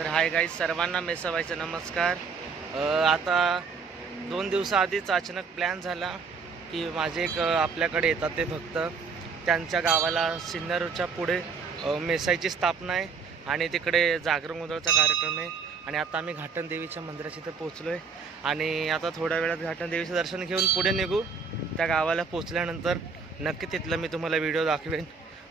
तर hi guys सर्वांना मेसवायचं नमस्कार. आता दोन दिवसाआधीच अचानक प्लॅन झाला की माझे एक आपल्याकडे येतात ते भक्त. त्यांच्या गावाला सिन्नरच्या पुढे मेसायची मेसाईची स्थापना आहे आणि तिकडे जागरण गोंधळचा कार्यक्रम आहे. आणि आता आम्ही घाटनदेवीच्या मंदिराशी तर पोचलो आहे आणि आता थोड्या वेळात घाटनदेवीचं दर्शन घेऊन पुढे निघू. त्या गावाला पोचल्यानंतर नक्की तिथलं मी तुम्हाला व्हिडिओ दाखवेन.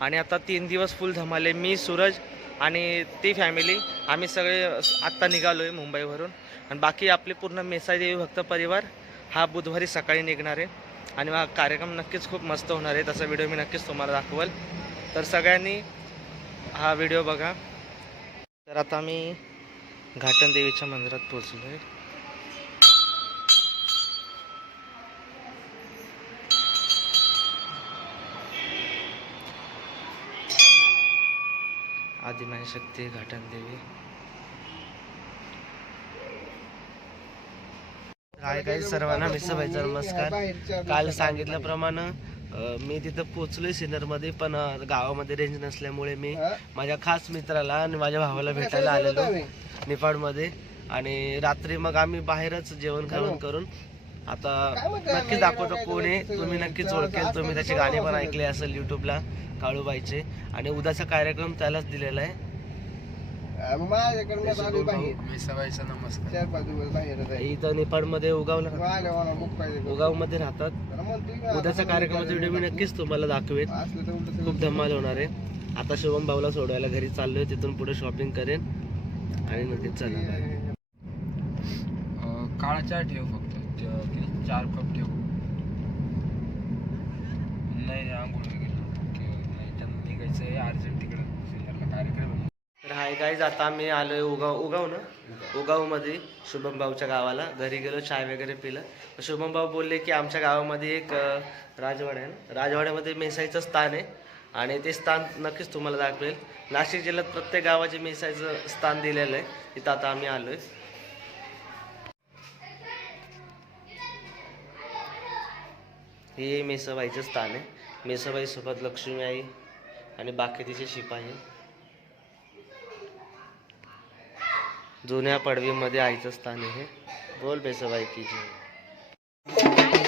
आणि आता तीन दिवस फुल धमाले. मी सूरज आणि ती फॅमिली आम्ही सगळे आत्ता निघालो आहे मुंबईवरून. आणि बाकी आपले पूर्ण मेसाई देवी भक्त परिवार हा बुधवारी सकाळी निघणार आहे. आणि हा कार्यक्रम नक्कीच खूप मस्त होणार आहे. तसा व्हिडिओ मी नक्कीच तुम्हाला दाखवल. तर सगळ्यांनी हा व्हिडिओ बघा. तर आता मी घाटन देवीच्या मंदिरात पोचलो आहे आदिमायशक्ती घाटन देवी। काय काय सर्वांना मिसभाईचा नमस्कार। काल सांगितल्याप्रमाणे मी तिथं पोचलोय सिन्नरमध्ये पण गावामध्ये रेंज नसल्यामुळे मी माझ्या खास मित्राला आणि माझ्या भावाला भेटायला आलेलो निफाडमध्ये. आणि रात्री मग आम्ही बाहेरच जेवण खावण करून आता नक्कीच दाखवतो कोण आहे. तुम्ही नक्कीच ओळखेल. तुम्ही त्याचे गाणे पण ऐकले असेल युट्यूबला काळूबाईचे. आणि उद्याचा कार्यक्रम त्यालाच दिलेला आहे. इथं निफाडमध्ये उगावला पाहिजे. उगावमध्ये राहतात. तर म्हणतोय मी आता उद्याच्या कार्यक्रमाचा व्हिडिओ मी नक्कीच तुम्हाला दाखवेन. उलटं खूप धमाल होणार आहे. आता शुभम भाऊला सोडवायला घरी चाललोय. तिथून पुढे शॉपिंग करेन. आणि नक्कीच चालणार आहे. सगळं- काळा चहा ठेव फक्त. चार कप ठेव नाही आंघोळ वगैरे नाही त्यांना निघायचं आहे अर्जंट तिकडं. सिन्नरला कार्यक्रम आहे. तर हाय गाईज आता आम्ही आलोय उगाव उगाव ना? उगावमध्ये शुभम भाऊच्या गावाला. घरी गेलो चाय वगैरे पिलं. शुभम भाऊ बोलले की आमच्या गावामध्ये एक अं, राजवाडा आहे ना? राजवाड्यामध्ये मेसाईचं स्थान आहे. आणि ते स्थान नक्कीच तुम्हाला दाखवेल. नाशिक जिल्ह्यात प्रत्येक गावाचे मेसाईचं स्थान दिलेलं आहे. तिथं आता आम्ही आलोय. हे मेसाबाईचं स्थान आहे. मेसाबाई सोबत लक्ष्मी आई आणि बाकी तिचे शिपाई जुन्या पडवीमध्ये आईचं स्थान आहे. हे. बोल मेसाबाई की जी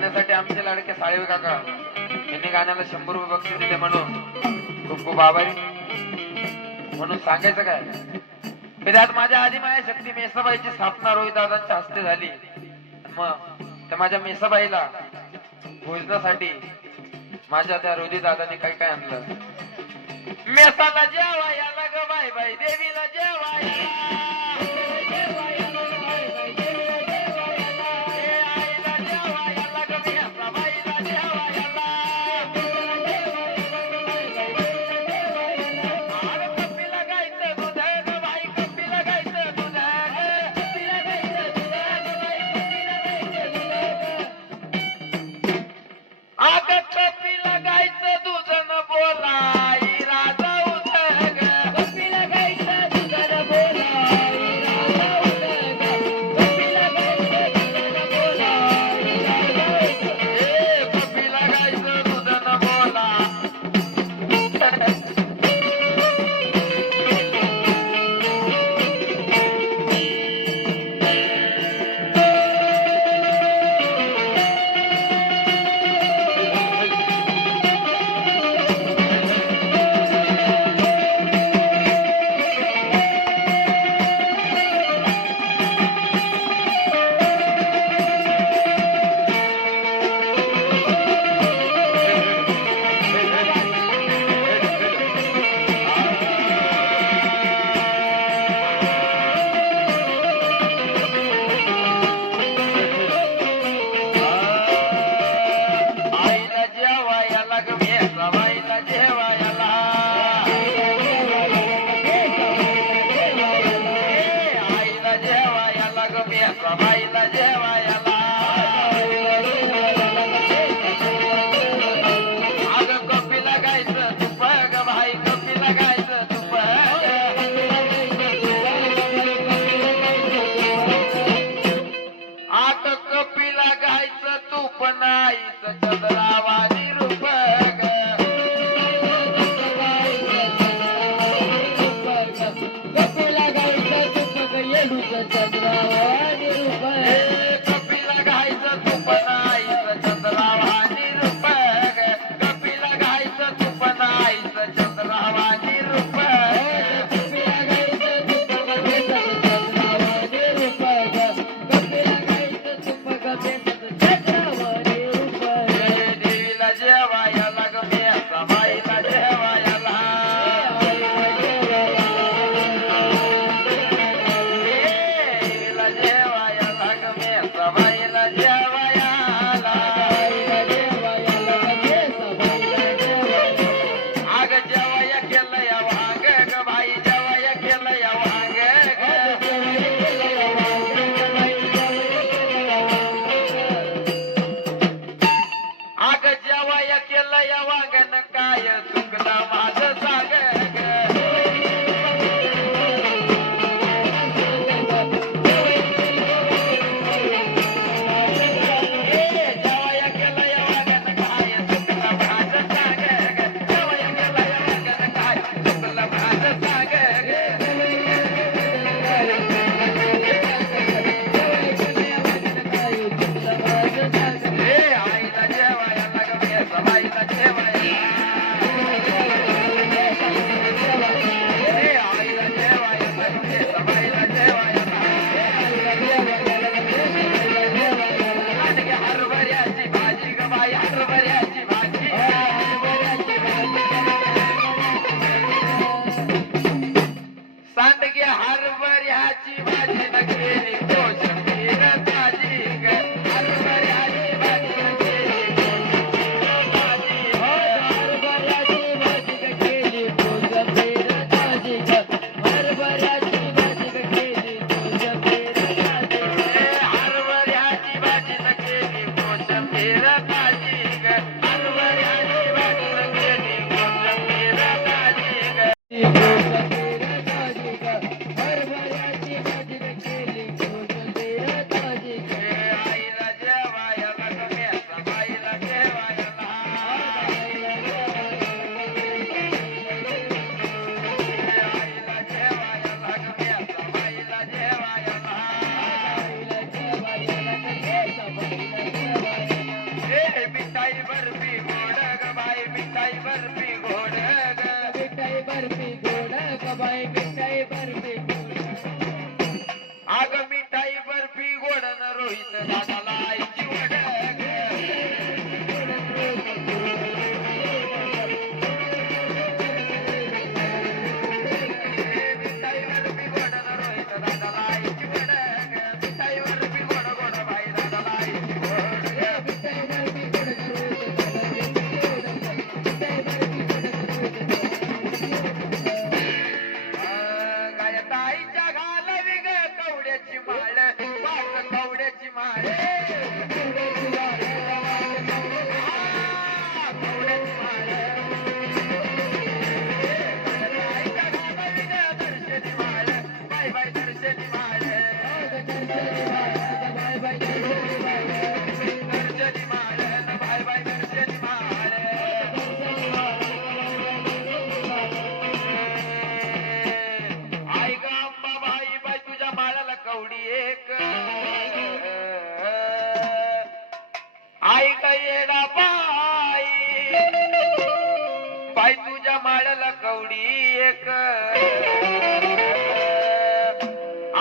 गाण्यासाठी आमचे लाडके साळेव काका. यांनी गाण्याला शंभर रुपये बक्षीस दिले म्हणून. खूप खूप आभारी. म्हणून सांगायचं काय? त्यात माझ्या आधी माझ्या शक्ती मेसाबाईची स्थापना रोहितदादांच्या हस्ते झाली. मग त्या माझ्या मेसाबाईला भोजनासाठी माझ्या त्या रोहित दादाने काय काय आणलं? मेसाला जेवायला ग बाय बाई देवीला जेवायला.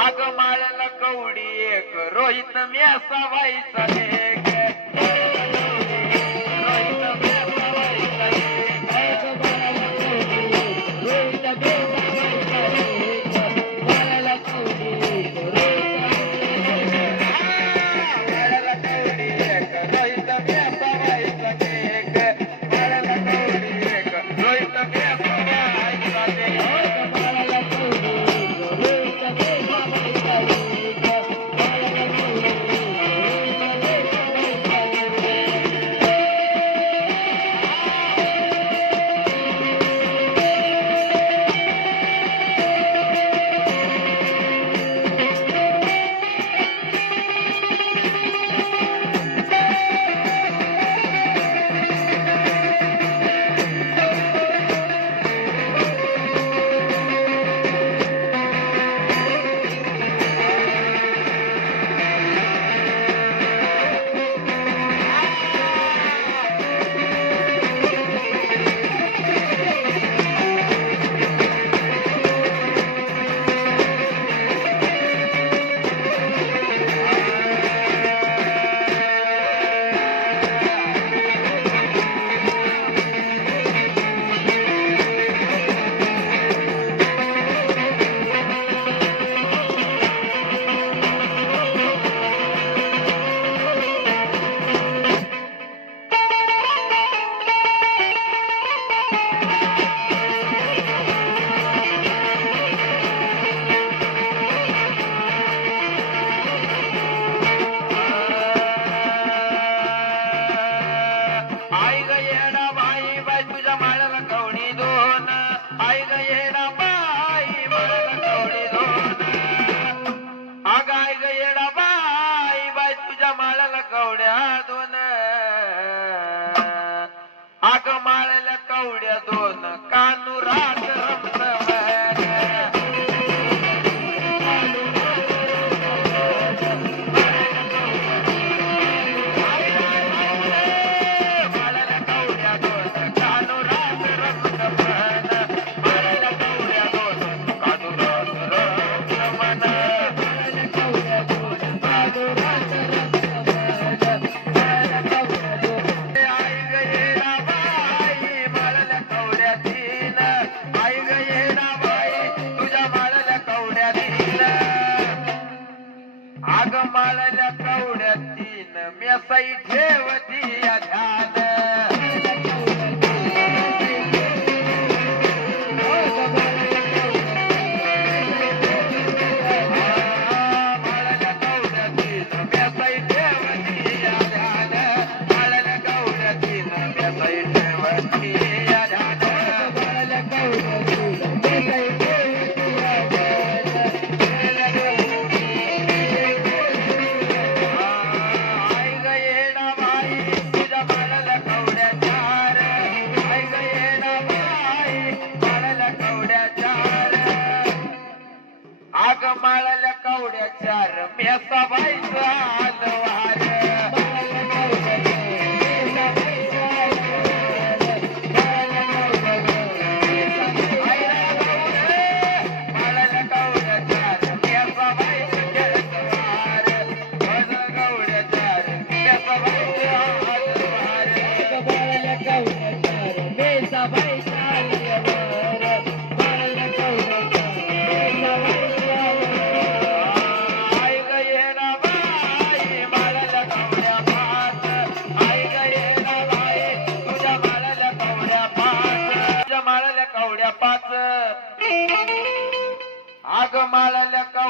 आग माळला कवडी एक. रोहित मी असा व्हायचा एक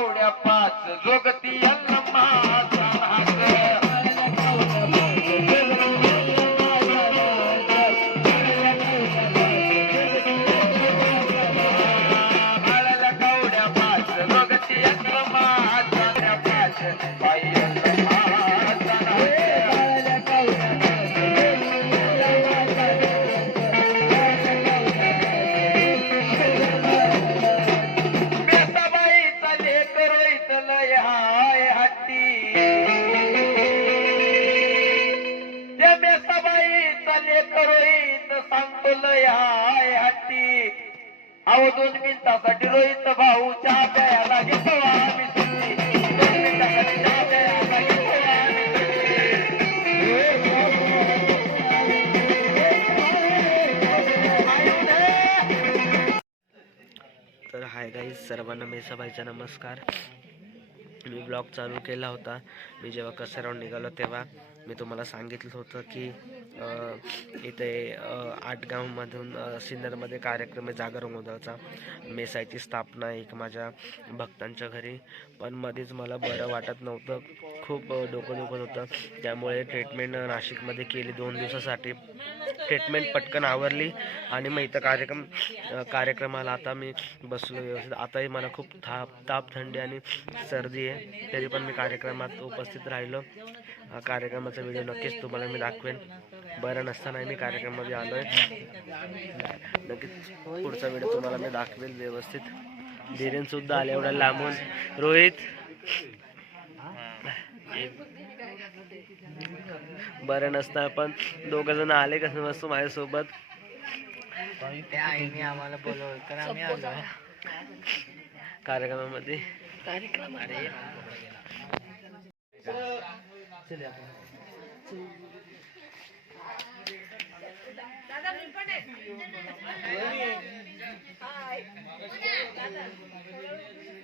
माळाल्या मिनिटासाठी रोहित घेतो आम्ही तर हाय गाईज सर्वांना मेसाबाईचा नमस्कार. मी ब्लॉग चालू केला होता. मी जेव्हा कसारावर निघालो तेव्हा मी तुम्हाला सांगितलं होतं की इथे आठगावमधून आटगावमधून सिन्नरमध्ये कार्यक्रम आहे जागरण गोंधळचा. मेसायची स्थापना एक माझ्या भक्तांच्या घरी. पण मध्येच मला बरं वाटत नव्हतं. खूप डोकं दुखत होतं. त्यामुळे ट्रीटमेंट नाशिकमध्ये केली दोन दिवसासाठी. ट्रीटमेंट पटकन आवरली आणि मग इथं कार्यक्रम कार्यक्रमाला आता मी बसलो व्यवस्थित. आताही मला खूप थाप ताप थंडी आणि सर्दी आहे. तरी पण मी कार्यक्रमात उपस्थित राहिलो. कार्यक्रमाचा व्हिडिओ नक्कीच तुम्हाला मी दाखवेन. बरं नसताना मी कार्यक्रमामध्ये आलो आहे नक्कीच पुढचा व्हिडिओ तुम्हाला मी दाखवेल व्यवस्थित. धीरेनसुद्धा आले एवढ्या लांबून. रोहित. बरं नसतं पण दोघ जण आले कसं मस्त माझ्यासोबत. त्या आईने आम्हाला बोलवलं तर आम्ही आलो. कार्यक्रमामध्ये. दादा मी पण आहे